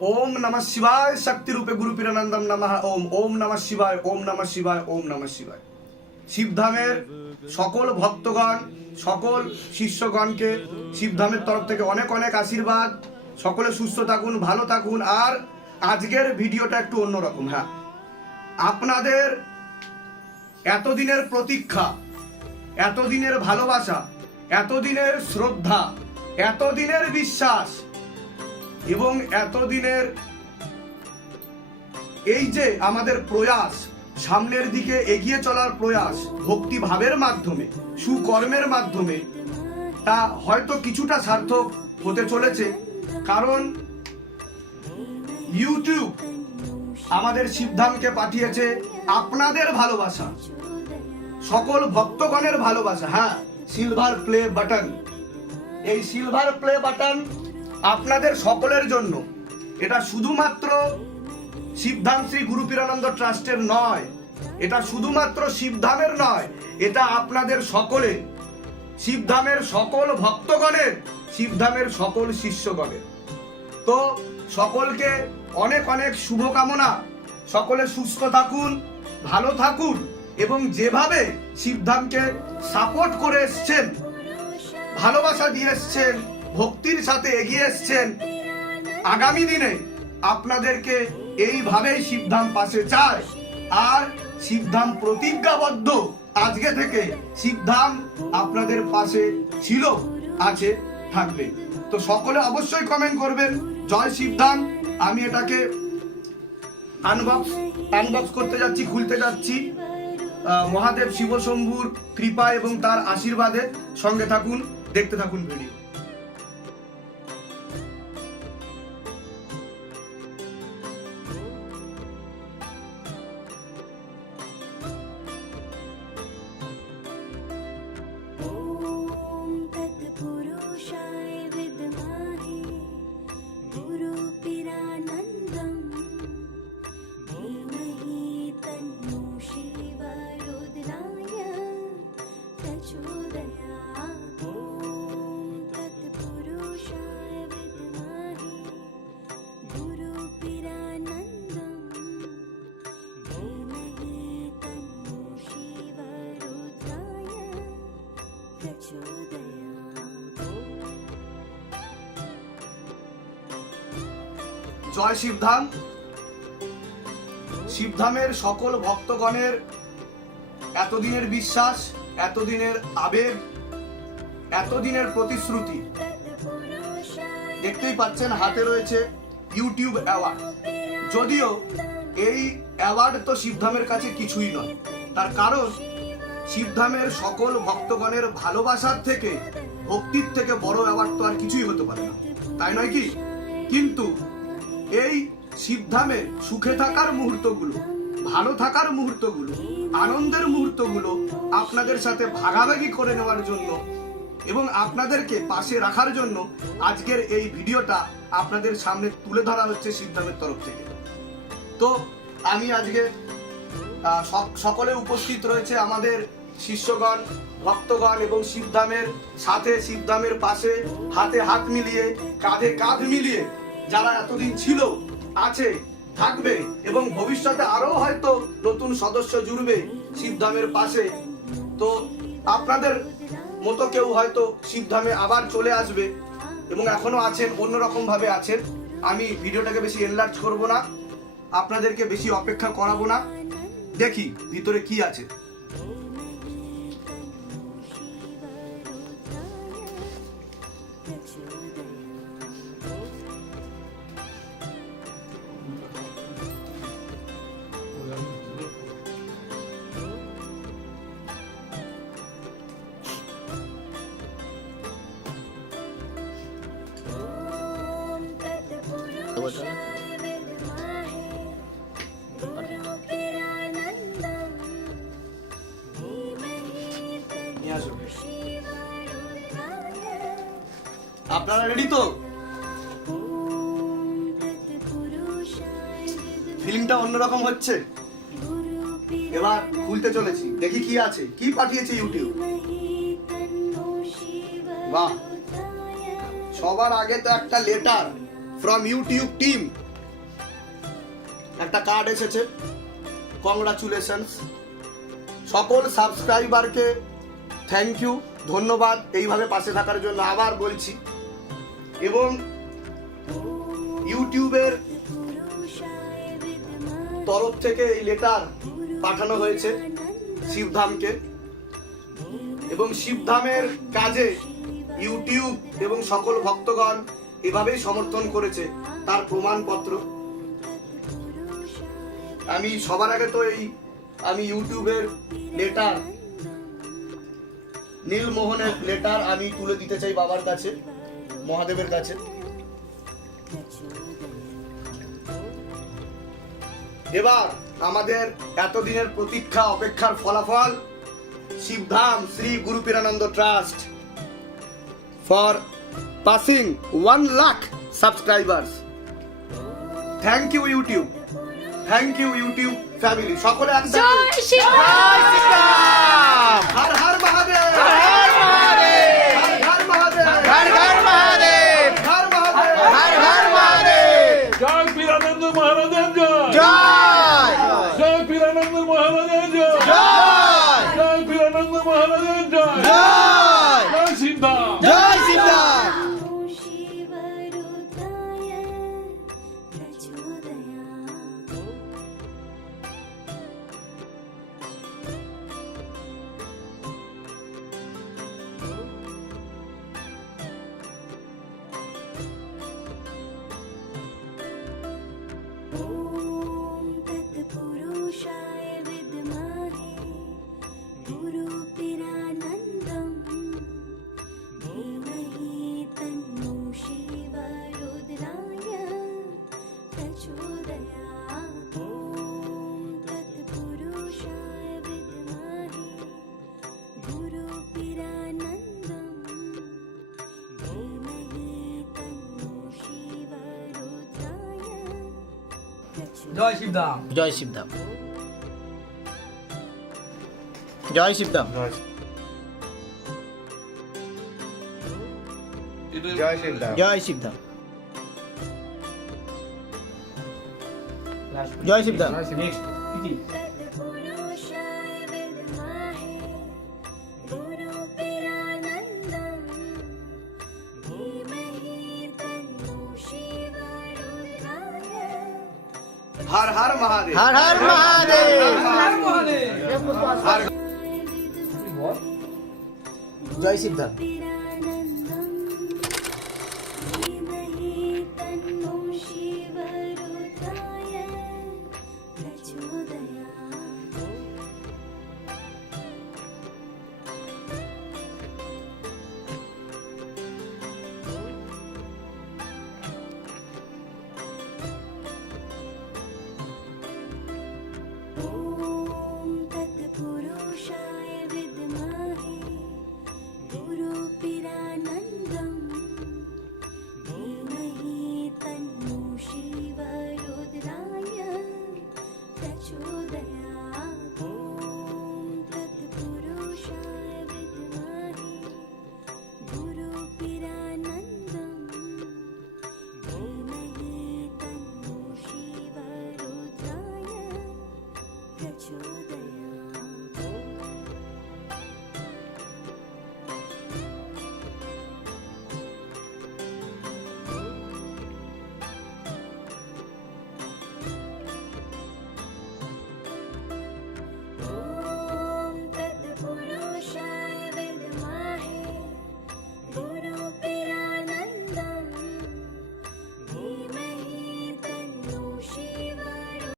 ওম নমঃ শিবায় শক্তি রূপে গুরু পীরানন্দম নমঃ ওম ওম নমঃ শিবায়, ওম নমঃ শিবায়, ওম নমঃ শিবায়। শিবধামের সকল ভক্তগণ, সকল শিষ্যগণকে শিবধামের তরফ থেকে অনেক অনেক আশীর্বাদ। সকলে সুস্থ থাকুন, ভালো থাকুন, আর আজকের ভিডিওটা একটু অন্যরকম হ্যাঁ। আপনাদের এতদিনের প্রতীক্ষা, এতদিনের ভালোবাসা, এতদিনের শ্রদ্ধা, এতদিনের বিশ্বাস এবং এতদিনের এই যে আমাদের প্রয়াস, সামনের দিকে এগিয়ে চলার প্রয়াস, ভক্তিভাবের মাধ্যমে, সুকর্মের মাধ্যমে, তা হয়তো কিছুটা সার্থক হতে চলেছে। কারণ ইউটিউব আমাদের শিবধামকে পাঠিয়েছে আপনাদের ভালোবাসা, সকল ভক্তগণের ভালোবাসা। হ্যাঁ সিলভার প্লে বাটন এই সিলভার প্লে বাটন আপনাদের সকলের জন্য। এটা শুধুমাত্র শিবধাম শ্রী গুরু পীরানন্দ ট্রাস্টের নয়, এটা শুধুমাত্র শিবধামের নয়, এটা আপনাদের সকলে, শিবধামের সকল ভক্তগণের, শিবধামের সকল শিষ্যগণের। তো সকলকে অনেক অনেক শুভকামনা, সকলে সুস্থ থাকুন, ভালো থাকুন, এবং যেভাবে শিবধামকে সাপোর্ট করে এসছেন, ভালোবাসা দিয়ে এসছেন ভক্তির সাথে এগিয়ে এসছেন। আগামী দিনে আপনাদেরকে এইভাবেই শিবধাম পাশে চায় আর শিবধাম প্রতিজ্ঞাবদ্ধ আজকে থেকে শিবধাম আপনাদের পাশে ছিল, আছে, থাকবে। তো সকলে অবশ্যই কমেন্ট করবেন, জয় শিবধাম আমি এটাকে আনবক্স আনবক্স করতে যাচ্ছি, খুলতে যাচ্ছি। মহাদেব শিবশম্ভুর কৃপা এবং তার আশীর্বাদে সঙ্গে থাকুন, দেখতে থাকুন ভিডিও জয় শিবধাম। শিবধামের সকল ভক্তগণের এতদিনের বিশ্বাস, এতদিনের আবেগ, এতদিনের প্রতিশ্রুতি। দেখতেই পাচ্ছেন, হাতে রয়েছে ইউটিউব অ্যাওয়ার্ড। যদিও এই অ্যাওয়ার্ড তো শিবধামের কাছে কিছুই নয়। তার কারণ, শিবধামের সকল ভক্তগণের ভালোবাসার থেকে, ভক্তির থেকে বড় অ্যাওয়ার্ড তো আর কিছুই হতে পারে না। তাই নয় কি? কিন্তু এই শিবধামে সুখে থাকার মুহূর্তগুলো, ভালো থাকার মুহূর্তগুলো, আনন্দের মুহূর্তগুলো আপনাদের সাথে ভাগাভাগি করে নেওয়ার জন্য এবং আপনাদেরকে পাশে রাখার জন্য আজকের এই ভিডিওটা আপনাদের সামনে তুলে ধরা হচ্ছে শিবধামের তরফ থেকে। তো আমি আজকে সকলে উপস্থিত রয়েছে আমাদের শিষ্যগণ, ভক্তগণ এবং শিবধামের সাথে শিবধামের পাশে হাতে হাত মিলিয়ে, কাঁধে কাঁধ মিলিয়ে যারা এতদিন ছিল, আছে, থাকবে এবং ভবিষ্যতে আরও হয়তো নতুন সদস্য জুড়বে শিবধামের পাশে। তো আপনাদের মতো কেউ হয়তো শিবধামে আবার চলে আসবে এবং এখনও আছেন অন্যরকম ভাবে আছেন। আমি ভিডিওটাকে বেশি এনলার্জ করব না, আপনাদেরকে বেশি অপেক্ষা করাবো না। দেখি ভিতরে কি আছে। ওটা আপনারা রেডি তো? ফিল্মটা অন্যরকম হচ্ছে। এবার খুলতে চলেছি। দেখি কি আছে। কি পাঠিয়েছে ইউটিউব? বাহ। সবার আগে তো একটা লেটার ফ্রম ইউটিউব টিম একটা কার্ড এসেছে। কংগ্রাচুলেশনস সকল সাবস্ক্রাইবারকে থ্যাংক ইউ ধন্যবাদ। এইভাবে পাশে থাকার জন্য আবার বলছি। এবং ইউটিউবের তরফ থেকে এই লেটার পাঠানো হয়েছে শিবধামকে। এবং শিবধামের কাজে ইউটিউব এবং সকল ভক্তগণ এভাবেই সমর্থন করেছে তার প্রমাণপত্র। আমি সবার আগে তো এই, আমি ইউটিউবের লেটার নীলমোহনের লেটার আমি তুলে দিতে চাই বাবার কাছে, মহাদেবের কাছে। এবার আমাদের এতদিনের প্রতীক্ষা, অপেক্ষার ফলাফল, Shivdham Shri Guru Pirananda trust for passing one lakh subscribers thank you YouTube thank you YouTube family সকলে একসাথে হর হর মহাদেব! হর হর মহাদেব! হর হর মহাদেব! হর হর মহাদেব! হর মহাদেব! জয় শিবধাম। জয় শিবধাম। জয় শিবধাম। জয় জয় শিবধাম। জয় শিবধাম। হর হর মহাদেব। হর হর মহাদেব। হর মহাদেব।